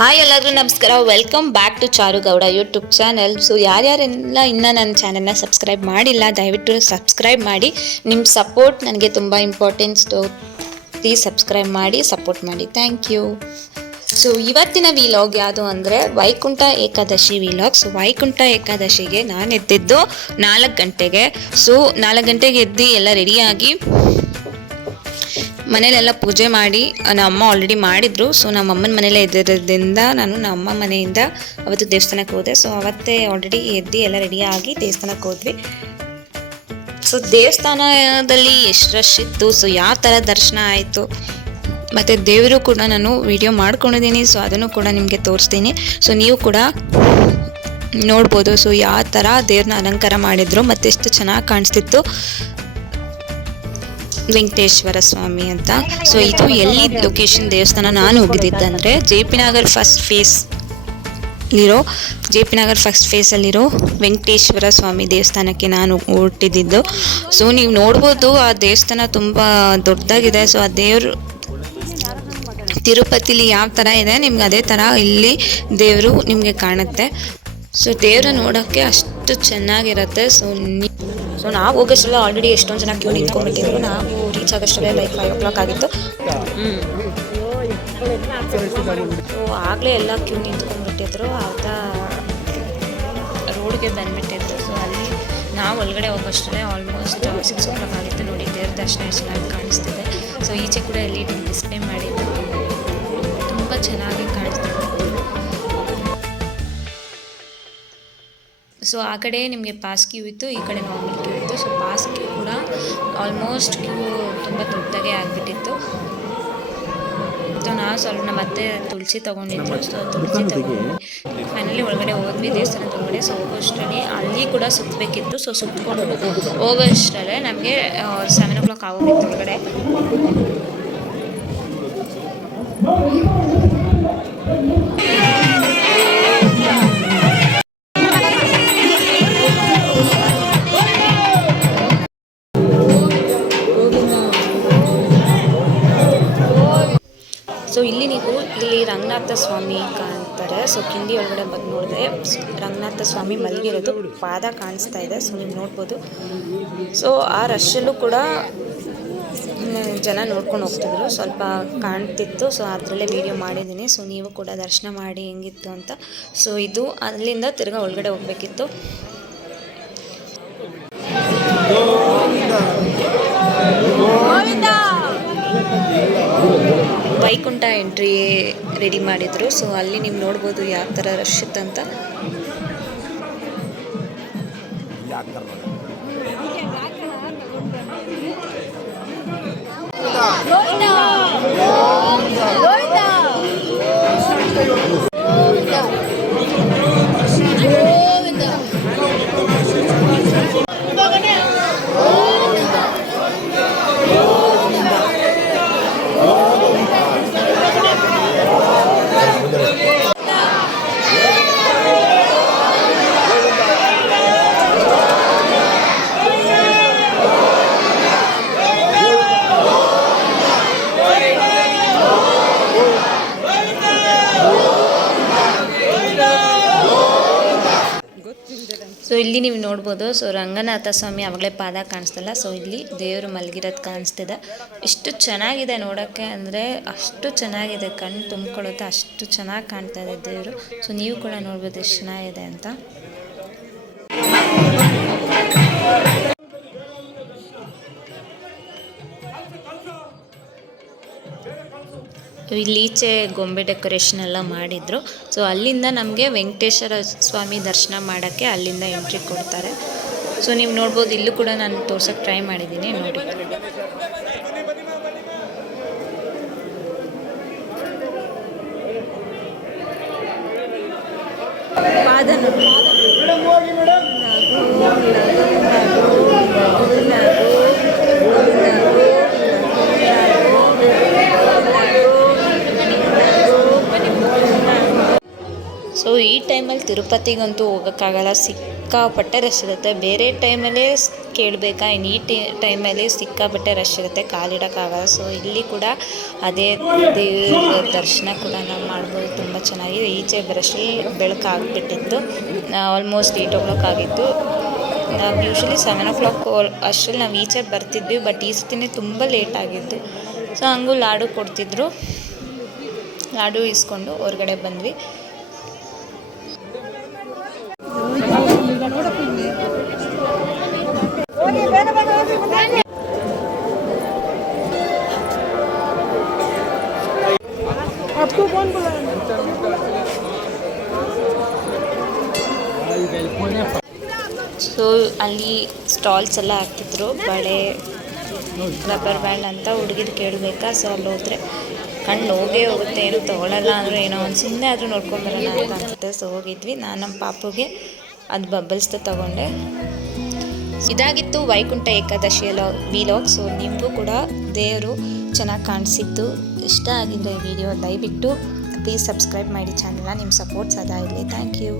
Hi ಎಲ್ಲರಿಗೂ ನಮಸ್ಕಾರ. Welcome back to Charu Gowda YouTube channel. So ಯಾರ್ಯಾರೆಲ್ಲ ಇನ್ನೂ ನನ್ನ ಚಾನಲ್ನ ಸಬ್ಸ್ಕ್ರೈಬ್ ಮಾಡಿಲ್ಲ, ದಯವಿಟ್ಟು ಸಬ್ಸ್ಕ್ರೈಬ್ ಮಾಡಿ. ನಿಮ್ಮ ಸಪೋರ್ಟ್ ನನಗೆ ತುಂಬ ಇಂಪಾರ್ಟೆನ್ಸ್. ಪ್ಲೀಸ್ ಸಬ್ಸ್ಕ್ರೈಬ್ ಮಾಡಿ, ಸಪೋರ್ಟ್ ಮಾಡಿ. Thank you. ಸೊ ಇವತ್ತಿನ ವಿಲಾಗ್ ಯಾವುದು ಅಂದರೆ ವೈಕುಂಠ ಏಕಾದಶಿ ವಿಲಾಗ್. ಸೊ ವೈಕುಂಠ ಏಕಾದಶಿಗೆ ನಾನು ಎದ್ದಿದ್ದು 4 ಗಂಟೆಗೆ. ಸೊ 4 ಗಂಟೆಗೆ ಎದ್ದು ಎಲ್ಲ ರೆಡಿಯಾಗಿ ಮನೇಲೆಲ್ಲ ಪೂಜೆ ಮಾಡಿ, ನಮ್ಮ ಆಲ್ರೆಡಿ ಮಾಡಿದ್ರು. ಸೊ ನಮ್ಮ ಅಮ್ಮನ ಮನೇಲೇ ಇದ್ದಿರೋದ್ರಿಂದ ನಾನು ನಮ್ಮ ಮನೆಯಿಂದ ಅವತ್ತು ದೇವಸ್ಥಾನಕ್ಕೆ ಹೋದೆ. ಸೊ ಅವತ್ತೇ ಆಲ್ರೆಡಿ ಎದ್ದು ಎಲ್ಲ ರೆಡಿಯಾಗಿ ದೇವಸ್ಥಾನಕ್ಕೆ ಹೋದ್ವಿ. ಸೊ ದೇವಸ್ಥಾನದಲ್ಲಿ ಎಷ್ಟು ರಶ್ ಇತ್ತು, ಸೊ ಯಾವ ಥರ ದರ್ಶನ ಆಯಿತು, ಮತ್ತು ದೇವರು ಕೂಡ ನಾನು ವಿಡಿಯೋ ಮಾಡ್ಕೊಂಡಿದ್ದೀನಿ. ಸೊ ಅದನ್ನು ಕೂಡ ನಿಮಗೆ ತೋರಿಸ್ತೀನಿ. ಸೊ ನೀವು ಕೂಡ ನೋಡ್ಬೋದು. ಸೊ ಯಾವ ಥರ ದೇವ್ರನ್ನ ಅಲಂಕಾರ ಮಾಡಿದ್ರು ಮತ್ತು ಎಷ್ಟು ಚೆನ್ನಾಗಿ ಕಾಣಿಸ್ತಿತ್ತು. ವೆಂಕಟೇಶ್ವರ ಸ್ವಾಮಿ ಅಂತ. ಸೊ ಇದು ಎಲ್ಲಿ ಲೊಕೇಶನ್ ದೇವಸ್ಥಾನ ನಾನು ಹೋಗಿದ್ದಂದರೆ ಜೆ ಪಿ ನಗರ್ ಫಸ್ಟ್ ಫೇಸಲ್ಲಿರೋ ವೆಂಕಟೇಶ್ವರ ಸ್ವಾಮಿ ದೇವಸ್ಥಾನಕ್ಕೆ ನಾನು ಹೊರಟಿದ್ದು. ಸೊ ನೀವು ನೋಡ್ಬೋದು ಆ ದೇವಸ್ಥಾನ ತುಂಬ ದೊಡ್ಡದಾಗಿದೆ. ಸೊ ಆ ದೇವರು ತಿರುಪತಿಲಿ ಯಾವ ಥರ ಇದೆ ನಿಮ್ಗೆ ಅದೇ ಥರ ಇಲ್ಲಿ ದೇವರು ನಿಮಗೆ ಕಾಣುತ್ತೆ. ಸೊ ದೇವ್ರ ನೋಡೋಕ್ಕೆ ಅಷ್ಟು ಚೆನ್ನಾಗಿರುತ್ತೆ. ಸೊ ನಾವು ಹೋಗೋಷ್ಟೆಲ್ಲ ಆಲ್ರೆಡಿ ಎಷ್ಟೊಂದು ಜನ ಕ್ಯೂ ನಿಂತ್ಕೊಂಡ್ಬಿಟ್ಟಿದ್ರು. ನಾವು ರೀಚ್ ಆಗೋಷ್ಟರಲ್ಲೇ ಲೈಕ್ 5 o'clock ಆಗಿತ್ತು. ಸೊ ಆಗಲೇ ಎಲ್ಲ ಕ್ಯೂ ನಿಂತ್ಕೊಂಡ್ಬಿಟ್ಟಿದ್ರು. ಆವಾಗ ರೋಡ್ಗೆ ಬಂದುಬಿಟ್ಟಿದ್ರು. ಸೊ ಅಲ್ಲಿ ನಾವು ಒಳಗಡೆ ಹೋಗೋಷ್ಟರಲ್ಲೇ ಆಲ್ಮೋಸ್ಟ್ 6 o'clock ಆಗಿತ್ತು. ನೋಡಿ ದೇವ್ರ ದರ್ಶನ ಎಷ್ಟು ಚೆನ್ನಾಗಿ ಕಾಣಿಸ್ತಿದೆ. ಸೊ ಈಚೆ ಕೂಡ LED ಡಿಸ್ಪ್ಲೇ ಮಾಡಿದ್ದು ತುಂಬ ಚೆನ್ನಾಗಿ ಕಾಣಿಸ್ತಿದೆ. ಸೊ ಆ ಕಡೆ ನಿಮಗೆ ಪಾಸ್ ಕ್ಯೂ ಇತ್ತು, ಈ ಕಡೆ ನಾರ್ಮಲ್ ಕ್ಯೂ ಇತ್ತು. ಸೊ ಪಾಸ್ ಕ್ಯೂ ಕೂಡ ಆಲ್ಮೋಸ್ಟ್ ಕ್ಯೂ ತುಂಬ ದೊಡ್ಡದಾಗೆ ಆಗಿಬಿಟ್ಟಿತ್ತು. ಸೊ ನಾವು ಸ್ವಲ್ಪ ನಮ್ಮ ಅತ್ತೆ ತುಳಸಿ ತೊಗೊಂಡಿದ್ದು. ಸೊ ತುಳಸಿ ತೊಗೊಂಡು ಫೈನಲಿ ಒಳಗಡೆ ಹೋದ್ವಿ ದೇವಸ್ಥಾನದ ಒಳಗಡೆ. ಸೊ ಹೋಗೋಷ್ಟರಲ್ಲಿ ಅಲ್ಲಿ ಕೂಡ ಸುತ್ತಬೇಕಿತ್ತು. ಸೊ ಸುತ್ತಕೊಂಡು ಹೋಗೋಷ್ಟರಲ್ಲೇ ನಮಗೆ 7 o'clock ಆಗೋಗಿತ್ತು ಒಳಗಡೆ. ಸೊ ಇಲ್ಲಿ ರಂಗನಾಥ ಸ್ವಾಮಿ ಕಾಣ್ತಾರೆ. ಸೊ ಕಿಂಡಿ ಒಳಗಡೆ ಬಂದು ನೋಡಿದ್ರೆ ರಂಗನಾಥ ಸ್ವಾಮಿ ಮಲಗಿರೋದು ಪಾದ ಕಾಣಿಸ್ತಾ ಇದೆ. ಸೊ ನೀವು ನೋಡ್ಬೋದು. ಸೊ ಆ ರಶಲ್ಲೂ ಕೂಡ ಜನ ನೋಡ್ಕೊಂಡು ಹೋಗ್ತಿದ್ರು, ಸ್ವಲ್ಪ ಕಾಣ್ತಿತ್ತು. ಸೊ ಅದರಲ್ಲೇ ವಿಡಿಯೋ ಮಾಡಿದ್ದೀನಿ. ಸೊ ನೀವು ಕೂಡ ದರ್ಶನ ಮಾಡಿ ಹೆಂಗಿತ್ತು ಅಂತ. ಸೊ ಇದು ಅಲ್ಲಿಂದ ತಿರ್ಗಾ ಒಳಗಡೆ ಹೋಗಬೇಕಿತ್ತು. ವೈಕುಂಠ ಎಂಟ್ರಿ ರೆಡಿ ಮಾಡಿದ್ರು. ಸೊ ಅಲ್ಲಿ ನೀವು ನೋಡ್ಬೋದು ಯಾವ ಥರ ರಶ್ ಇತ್ತಂತ. ಸೊ ಇಲ್ಲಿ ನೀವು ನೋಡ್ಬೋದು. ಸೊ ರಂಗನಾಥ ಸ್ವಾಮಿ ಆವಾಗಲೇ ಪಾದ ಕಾಣಿಸ್ತಲ್ಲ. ಸೊ ಇಲ್ಲಿ ದೇವರು ಮಲಗಿರೋದು ಕಾಣಿಸ್ತಿದೆ. ಎಷ್ಟು ಚೆನ್ನಾಗಿದೆ ನೋಡೋಕ್ಕೆ ಅಂದರೆ ಅಷ್ಟು ಚೆನ್ನಾಗಿದೆ, ಕಣ್ಣು ತುಂಬಿಕೊಳ್ಳುತ್ತೆ, ಅಷ್ಟು ಚೆನ್ನಾಗಿ ಕಾಣ್ತಾ ಇದೆ ದೇವರು. ಸೊ ನೀವು ಕೂಡ ನೋಡ್ಬೋದು ಎಷ್ಟು ಚೆನ್ನಾಗಿದೆ ಅಂತ. ಇಲ್ಲಿ ಈಚೆ ಗೊಂಬೆ ಡೆಕೋರೇಷನ್ ಎಲ್ಲ ಮಾಡಿದ್ರು. ಸೊ ಅಲ್ಲಿಂದ ನಮಗೆ ವೆಂಕಟೇಶ್ವರ ಸ್ವಾಮಿ ದರ್ಶನ ಮಾಡೋಕ್ಕೆ ಅಲ್ಲಿಂದ ಎಂಟ್ರಿ ಕೊಡ್ತಾರೆ. ಸೊ ನೀವು ನೋಡ್ಬೋದು. ಇಲ್ಲೂ ಕೂಡ ನಾನು ತೋರ್ಸೋಕ್ಕೆ ಟ್ರೈ ಮಾಡಿದ್ದೀನಿ, ನೋಡಿ. ಸೊ ಈ ಟೈಮಲ್ಲಿ ತಿರುಪತಿಗಂತೂ ಹೋಗೋಕ್ಕಾಗಲ್ಲ. ಸಿಕ್ಕಾಪಟ್ಟೆ ರಶ್ ಇರುತ್ತೆ. ಬೇರೆ ಟೈಮಲ್ಲೇ ಕೇಳಬೇಕಾ, ಎನಿ ಟೈಮಲ್ಲಿ ಸಿಕ್ಕಾಪಟ್ಟೆ ರಶ್ ಇರುತ್ತೆ, ಕಾಲಿಡೋಕ್ಕಾಗಲ್ಲ. ಸೊ ಇಲ್ಲಿ ಕೂಡ ಅದೇ ದೇವ್ರ ದರ್ಶನ ಕೂಡ ನಾವು ಮಾಡ್ಬೋದು ತುಂಬ ಚೆನ್ನಾಗಿ. ಈಚೆ ಬರೋಷ್ಟರಲ್ಲಿ ಬೆಳಕಾಗ್ಬಿಟ್ಟಿತ್ತು, ಆಲ್ಮೋಸ್ಟ್ 8 o'clock ಆಗಿತ್ತು. ನಾವು ಯೂಶ್ವಲಿ 7 o'clock ಅಷ್ಟರಲ್ಲಿ ನಾವು ಈಚೆ ಬರ್ತಿದ್ವಿ, ಬಟ್ ಈ ಸತಿನೇ ತುಂಬ ಲೇಟ್ ಆಗಿತ್ತು. ಸೊ ಹಂಗೂ ಲಾಡು ಕೊಡ್ತಿದ್ರು, ಲಾಡು ಇಸ್ಕೊಂಡು ಹೊರಗಡೆ ಬಂದ್ವಿ. ಸೊ ಅಲ್ಲಿ ಸ್ಟಾಲ್ಸ್ ಎಲ್ಲ ಹಾಕ್ತಿದ್ರು, ಬಳೆ, ರಬ್ಬರ್ ಬ್ಯಾಂಡ್ ಅಂತ. ಹುಡುಗಿರು ಕೇಳಬೇಕಾ, ಸೊ ಅಲ್ಲಿ ಹೋದರೆ ಕಣ್ಣು ಹೋಗುತ್ತೆ, ಏನು ತೊಗೊಳಲ್ಲ ಅಂದರೆ ಏನೋ ಒಂದು ಸುಮ್ಮನೆ ಆದರೂ ನೋಡ್ಕೊಂಬರೋಣ ಅಂತ ಅನಿಸುತ್ತೆ. ಸೊ ಹೋಗಿದ್ವಿ. ನಾನು ನಮ್ಮ ಪಾಪುಗೆ ಅದು ಬಬಲ್ಸ್ದು ತೊಗೊಂಡೆ. ಇದಾಗಿತ್ತು ವೈಕುಂಠ ಏಕಾದಶಿಯ ವಿಲಾಗ್. ಸೊ ನಿಮಗೂ ಕೂಡ ದೇವರು ಚೆನ್ನಾಗಿ ಕಾಣಿಸಿದ್ದು ಇಷ್ಟ ಆಗಿದ್ರೆ ಈ ವಿಡಿಯೋ ದಯವಿಟ್ಟು ಪ್ಲೀಸ್ ಸಬ್ಸ್ಕ್ರೈಬ್ ಮಾಡಿ ಚಾನಲ್ನ. ನಿಮ್ಮ ಸಪೋರ್ಟ್ ಸದಾ ಇರಲಿ. Thank you.